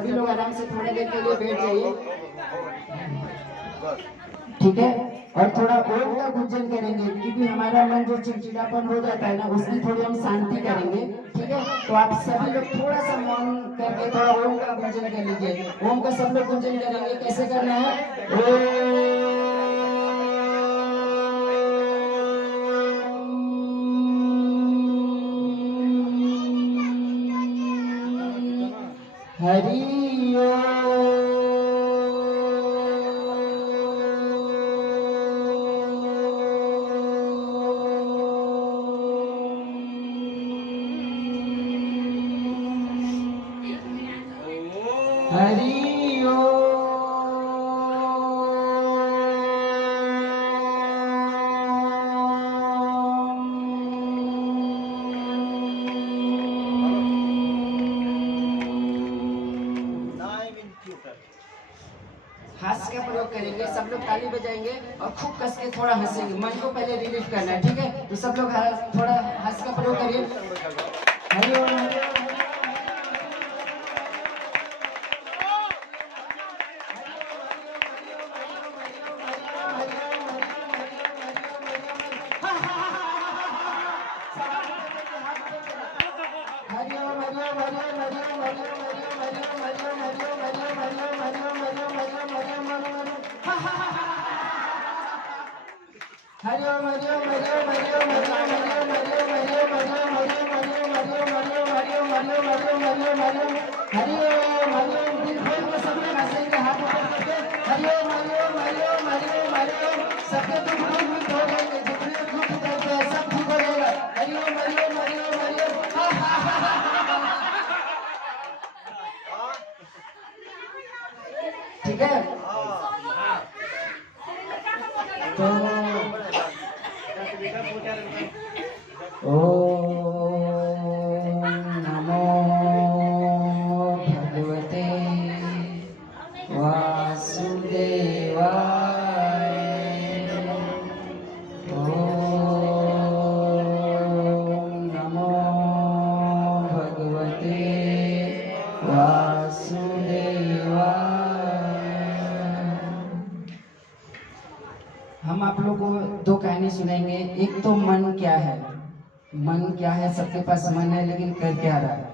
सभी लोग आराम से थोड़ी देर के लिए बैठ जाइए, ठीक है। और थोड़ा ओम का गुंजन करेंगे, क्योंकि हमारा मन जो चिड़चिड़ापन हो जाता है ना, उसकी थोड़ी हम शांति करेंगे, ठीक है। तो आप सभी लोग थोड़ा सा मौन करके थोड़ा ओम का गुंजन कर लीजिए। ओम का सब लोग गुंजन करेंगे। कैसे करना है? हरि ओम। हरि ओम। हास्य का प्रयोग करेंगे, सब लोग ताली बजाएंगे और खूब कस के थोड़ा हंसेंगे। मन को पहले रिलीफ करना है, ठीक है। तो सब लोग थोड़ा हास्य का प्रयोग करिए। हरि ओम, हरि ओम। सबके दुख दूर हो जाएंगे, जितने दुख दर्द है सब ठीक हो जाएगा। हरि ओम, हरि ओम, हरि ओम, हरि ओम। ठीक है। तो ओम नमो भगवते वासुदेवाय। ओम नमो भगवते वासुदेवाय। हम आप लोगों को दो कहानी सुनाएंगे। एक तो मन क्या है, मन क्या है, सबके पास मन है लेकिन कर क्या रहा है।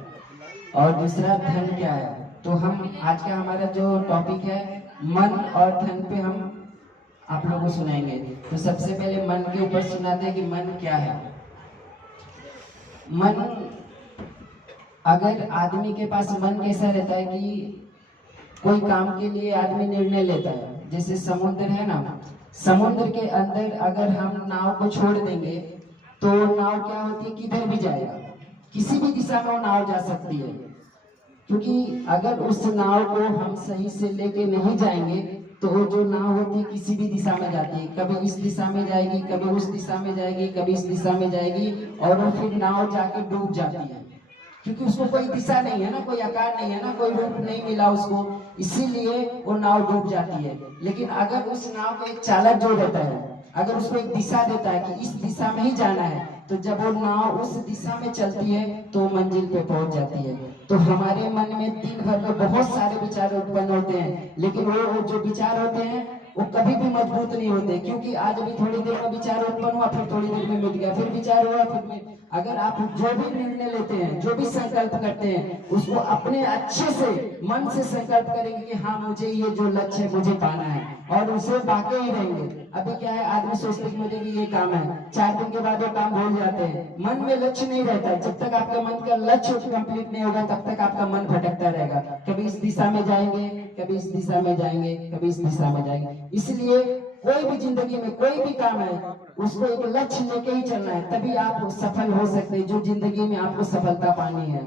और दूसरा धन क्या है। तो हम आज का हमारा जो टॉपिक है मन और धन पे हम आप लोगों को सुनाएंगे। तो सबसे पहले मन के ऊपर सुनाते हैं कि मन क्या है। मन, अगर आदमी के पास मन कैसा रहता है कि कोई काम के लिए आदमी निर्णय लेता है। जैसे समुद्र है ना, समुद्र के अंदर अगर हम नाव को छोड़ देंगे तो नाव क्या होती है, किधर भी जाएगा, किसी भी दिशा में वो नाव जा सकती है। क्योंकि अगर उस नाव को हम सही से लेके नहीं जाएंगे तो वो जो नाव होती है किसी भी दिशा में जाती है। कभी इस दिशा में जाएगी, कभी उस दिशा में जाएगी, कभी इस दिशा में जाएगी, और वो फिर नाव जाके डूब जाती है। क्योंकि उसको कोई दिशा नहीं है ना, कोई आकार नहीं है ना, कोई रूप नहीं मिला उसको, इसीलिए वो नाव डूब जाती है। लेकिन अगर उस नाव का एक चालक जो रहता है, अगर उसको एक दिशा देता है कि इस दिशा में ही जाना है, तो जब वो नाव उस दिशा में चलती है तो मंजिल पे पहुंच जाती है। तो हमारे मन में दिन भर में बहुत सारे विचार उत्पन्न होते हैं, लेकिन वो जो विचार होते हैं वो कभी भी मजबूत नहीं होते। क्योंकि आज अभी थोड़ी देर में विचार उत्पन्न हुआ, फिर थोड़ी देर में मिट गया, फिर विचार हुआ, फिर अगर आप जो भी निर्णय लेते हैं, जो भी संकल्प करते हैं, उसको अपने अच्छे से मन से संकल्प करेंगे कि हाँ मुझे ये जो लक्ष्य है मुझे पाना है, और उसे पाके ही रहेंगे। अभी क्या है, आदमी सोचते कि मुझे भी ये काम है, 4 दिन के बाद वो काम भूल जाते हैं। मन में लक्ष्य नहीं रहता है। जब तक आपका मन का लक्ष्य कंप्लीट नहीं होगा तब तक आपका मन भटकता रहेगा। कभी इस दिशा में जाएंगे, कभी इस दिशा में जाएंगे, कभी इस दिशा में जाएंगे। इसलिए कोई भी जिंदगी में कोई भी काम है उसको एक लक्ष्य लेके ही चलना है, तभी आप सफल हो सकते हैं। जो जिंदगी में आपको सफलता पानी है।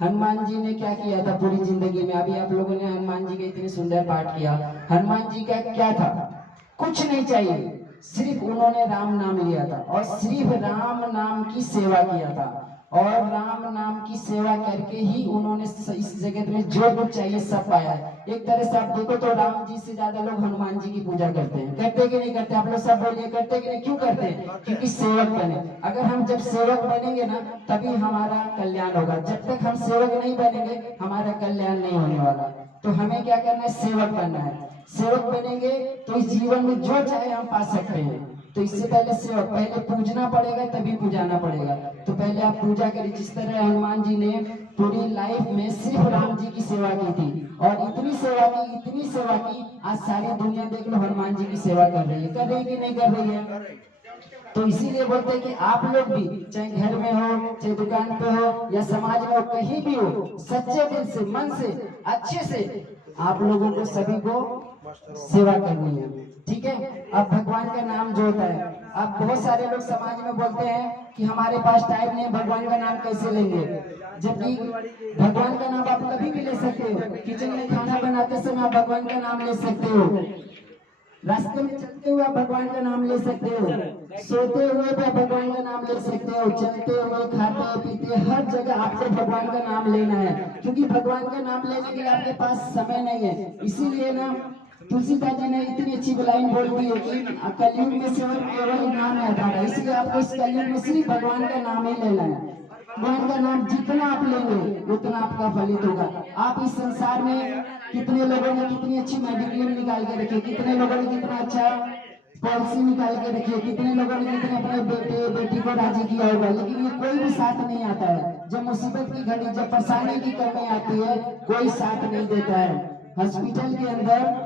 हनुमान जी ने क्या किया था पूरी जिंदगी में, अभी आप लोगों ने हनुमान जी के इतने सुंदर पाठ किया। हनुमान जी का क्या था, कुछ नहीं चाहिए, सिर्फ उन्होंने राम नाम लिया था और सिर्फ राम नाम की सेवा किया था। और राम नाम की सेवा करके ही उन्होंने इस जगत में जो कुछ चाहिए सब पाया है। एक तरह से आप देखो तो राम जी से ज्यादा लोग हनुमान जी की पूजा करते हैं। करते कि नहीं करते? आप लोग सब बोलिए, करते कि नहीं? क्यों करते हैं? क्योंकि सेवक बने। अगर हम जब सेवक बनेंगे ना तभी हमारा कल्याण होगा। जब तक हम सेवक नहीं बनेंगे हमारा कल्याण नहीं होने वाला। तो हमें क्या करना है? सेवक बनना है। सेवक बनेंगे तो इस जीवन में जो चाहे हम पा सकते हैं। तो इससे पहले सेवक, पहले पूजना पड़ेगा तभी पुजाना पड़ेगा। तो पहले आप पूजा करिए। जिस तरह हनुमान जी ने पूरी लाइफ में सिर्फ राम जी की सेवा की थी और इतनी सेवा की, इतनी सेवा की, आज सारी दुनिया देख लो हनुमान जी की सेवा कर रही है। कर रही कि नहीं कर रही है? तो इसीलिए बोलते हैं कि आप लोग भी चाहे घर में हो, चाहे दुकान पे हो या समाज में हो, कहीं भी हो, सच्चे दिल से, मन से, अच्छे से आप लोगों को सभी को सेवा करनी है। ठीक है? अब भगवान का नाम जो होता है, अब बहुत सारे लोग समाज में बोलते हैं कि हमारे पास टाइम नहीं, भगवान का नाम कैसे लेंगे? जबकि भगवान का नाम आप कभी भी ले सकते हो। किचन में खाना बनाते समय आप भगवान का नाम ले सकते हो। रास्ते में चलते हुए भगवान का नाम ले सकते हो। सोते हुए भी भगवान का नाम ले सकते हो। चलते हुए, खाते पीते, हर जगह आपको भगवान का नाम लेना है। क्योंकि भगवान का नाम लेने के लिए आपके पास समय नहीं है। इसीलिए ना तुलसीदास जी ने इतनी अच्छी लाइन बोल दी है कि कलयुग में केवल नाम है हमारा। इसलिए आपको इस कलयुग में सिर्फ भगवान का नाम ही लेना है। भगवान का नाम जितना आप लेंगे उतना आपका फलित होगा। आप इस संसार में कितने लोगों ने कितनी अच्छी मेडिक्लेम निकाल के रखी, कितने लोगों ने कितना अच्छा पॉलिसी निकाल के रखी है, कितने लोगों ने कितने अपने बेटे बेटी को राजी किया होगा, लेकिन ये कोई भी साथ नहीं आता है। जब मुसीबत की घड़ी, जब परेशानी की कमी आती है, कोई साथ नहीं देता है। हॉस्पिटल के अंदर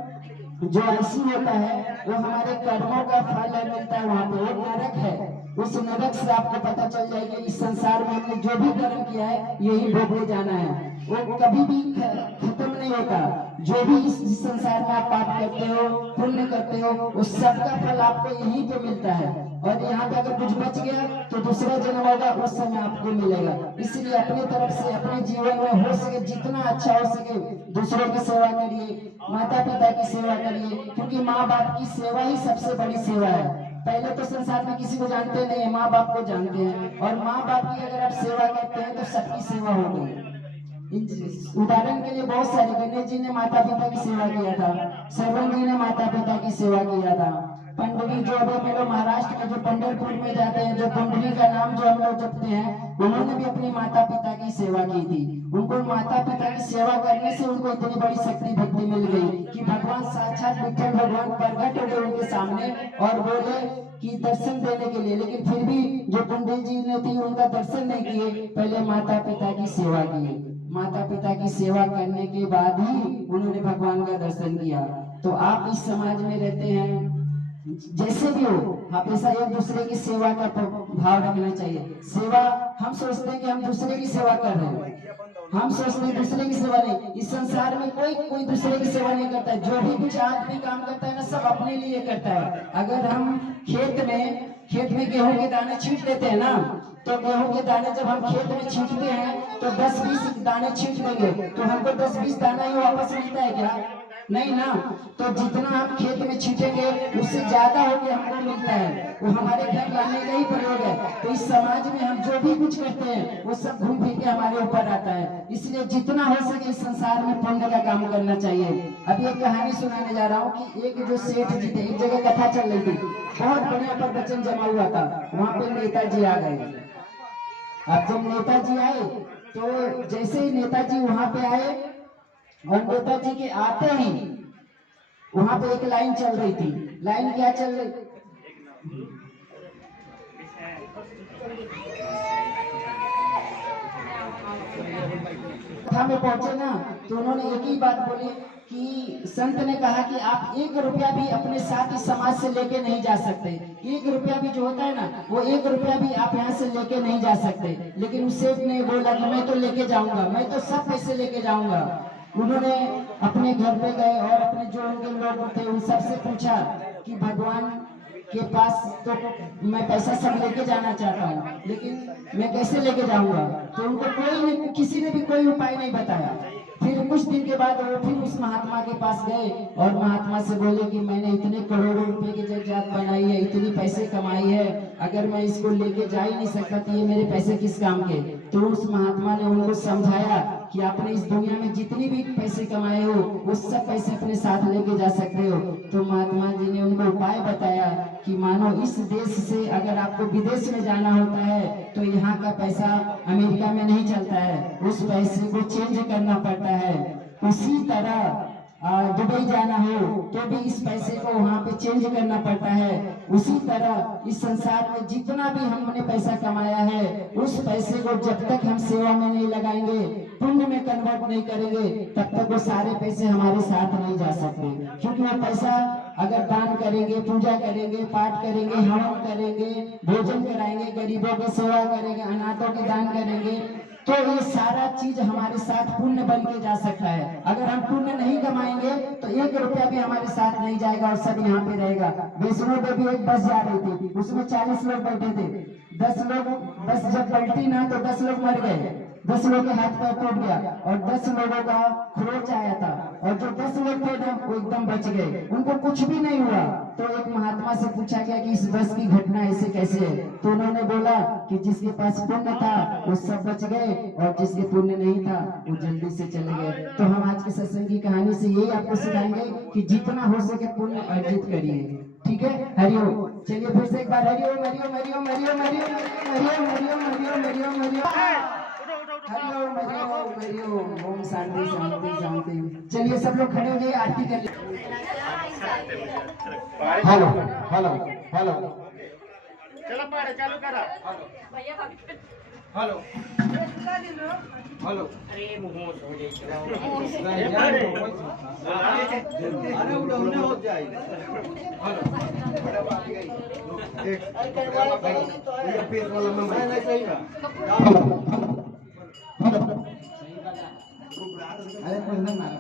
जो आईसीयू होता है वो हमारे कर्मों का फल मिलता है। वहाँ पे वो नरक है। उस नरक से आपको पता चल जाएगा इस संसार में हमने जो भी कर्म किया है यही भोगने जाना है। वो कभी भी खत्म नहीं होता। जो भी इस संसार में आप पाप करते हो, पुण्य करते हो, उस सब का फल आपको यहीं पे मिलता है। और यहाँ पे अगर कुछ बच गया तो दूसरा जन्म होगा, उस समय आपको मिलेगा। इसलिए अपनी तरफ से अपने जीवन में हो सके जितना अच्छा हो सके दूसरों की सेवा करिए, माता पिता की सेवा करिए। क्योंकि माँ बाप की सेवा ही सबसे बड़ी सेवा है। पहले तो संसार में किसी को जानते नहीं है, माँ बाप को जानते हैं। और माँ बाप की अगर आप सेवा करते हैं तो सबकी सेवा होगी। उदाहरण के लिए बहुत सारे, गणेश जी ने माता पिता की सेवा किया था, श्रवण जी ने माता पिता की सेवा किया था, पंडरी जो अभी हम लोग महाराष्ट्र में जो पंढरपुर में जाते हैं, जो पंडरी का नाम जो हम लोग जपते हैं, उन्होंने भी अपनी माता पिता की सेवा की थी। उनको माता पिता की सेवा करने से उनको इतनी बड़ी शक्ति भक्ति मिल गई कि भगवान साक्षात विठल भगवान प्रकट हो गए उनके सामने और बोले कि दर्शन देने के लिए। लेकिन फिर भी जो पंडित जी ने थी उनका दर्शन नहीं किए, पहले माता पिता की सेवा की। माता पिता की सेवा करने के बाद ही उन्होंने भगवान का दर्शन किया। तो आप इस समाज में रहते हैं, जैसे भी हो, हमेशा एक दूसरे की सेवा का भाव रखना चाहिए। सेवा, हम सोचते हैं कि हम दूसरे की सेवा कर रहे हैं, हम सोचते हैं दूसरे की सेवा नहीं। इस संसार में कोई दूसरे की सेवा नहीं करता है। जो भी कुछ आदमी काम करता है ना, सब अपने लिए करता है। अगर हम खेत में गेहूं के दाने छींट देते हैं ना, तो गेहूं के दाने जब हम खेत में छींटते हैं तो 10-20 दाने छींट देंगे, तो हमको 10-20 दाना ही वापस मिलता है क्या? नहीं ना। तो जितना हम खेत में छींटेंगे उससे ज्यादा होकर हमको मिलता है, वो हमारे घर लाने का ही प्रयोग है। तो इस समाज में हम जो भी कुछ करते हैं वो सब घूम फिर के हमारे ऊपर आता है। इसलिए जितना हो सके इस संसार में पुण्य का काम करना चाहिए। अभी एक कहानी सुनाने जा रहा हूँ कि एक जो सेठ जी थे, एक जगह कथा चल रही थी, बहुत बढ़िया प्रवचन जमा हुआ था। वहाँ पे नेताजी आ गए। अब जब नेताजी आए तो जैसे ही नेताजी वहां पे आए और नेताजी के आते ही वहां पे एक लाइन चल रही थी। लाइन क्या चल रही? कथा में पहुंचे ना तो उन्होंने एक ही बात बोली कि संत ने कहा कि आप 1 रुपया भी अपने साथ इस समाज से लेके नहीं जा सकते। 1 रुपया भी जो होता है ना, वो 1 रुपया भी आप यहाँ से लेके नहीं जा सकते। लेकिन उस सेठ ने बोला कि मैं तो लेके जाऊंगा, मैं तो सब पैसे लेके जाऊंगा। उन्होंने अपने घर पे गए और अपने जो उनके लोग थे उन सबसे पूछा कि भगवान के पास तो मैं पैसा सब लेके जाना चाहता हूँ, लेकिन मैं कैसे लेके जाऊंगा? तो उनको किसी ने भी कोई उपाय नहीं बताया। फिर कुछ दिन के बाद वो फिर उस महात्मा के पास गए और महात्मा से बोले कि मैंने इतने करोड़ों रुपए की जायदाद बनाई है, इतनी पैसे कमाई है, अगर मैं इसको लेके जा ही नहीं सकता तो ये मेरे पैसे किस काम के। तो उस महात्मा ने उनको समझाया कि आपने इस दुनिया में जितनी भी पैसे कमाए हो वो सब पैसे अपने साथ लेके जा सकते हो। तो महात्मा जी ने उनको उपाय बताया कि मानो इस देश से अगर आपको विदेश में जाना होता है तो यहाँ का पैसा अमेरिका में नहीं चलता है, उस पैसे को चेंज करना पड़ता है। उसी तरह दुबई जाना हो तो भी इस पैसे को वहाँ पे चेंज करना पड़ता है। उसी तरह इस संसार में जितना भी हमने पैसा कमाया है उस पैसे को जब तक हम सेवा में नहीं लगाएंगे, पुण्य में कन्वर्ट नहीं करेंगे, तब तक वो सारे पैसे हमारे साथ नहीं जा सकते। क्योंकि वो पैसा अगर दान करेंगे, पूजा करेंगे, पाठ करेंगे, हवन करेंगे, भोजन कराएंगे, गरीबों की सेवा करेंगे, अनाथों की दान करेंगे, तो ये सारा चीज हमारे साथ पुण्य बन के जा सकता है। अगर हम पुण्य नहीं कमाएंगे तो 1 रुपया भी हमारे साथ नहीं जाएगा और सब यहाँ पे रहेगा। वैष्णो देवी एक बस जा रही थी, उसमें 40 लोग बैठे थे, 10 लोग बस जब पलटी ना तो 10 लोग मर गए, 10 लोग के हाथ पैर टूट गया और 10 लोगों का खरोच आया था और जो 10 लोग थे ना वो एकदम बच गए, उनको कुछ भी नहीं हुआ। तो एक महात्मा से पूछा गया कि इस बस की घटना ऐसे कैसे है। तो उन्होंने बोला कि जिसके पास पुण्य था वो सब बच गए और जिसके पुण्य नहीं था वो जल्दी से चले गए। तो हम आज के सत्संग की कहानी से यही आपको सिखाएंगे कि जितना हो सके पुण्य अर्जित करिए। ठीक है, हरिओम। चलिए फिर से एक बार हरिओम हरिओम हरिओम हरिओम हरिओम हरिओम हरिओम हरिओम हरिओम हरिओम हरिओम हरिओम हरिओम। ओम शांति शांति शांति। चलिए सब लोग खड़े हो जाइए, आरती कर लीजिए। हेलो हेलो हेलो चलो पारे चालू करा। हेलो हेलो अरे मुंह हो अरे उड़ने हो जाए। हेलो पेट वाला में नहीं सही है। अरे कोई ना मारा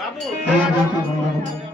बाबू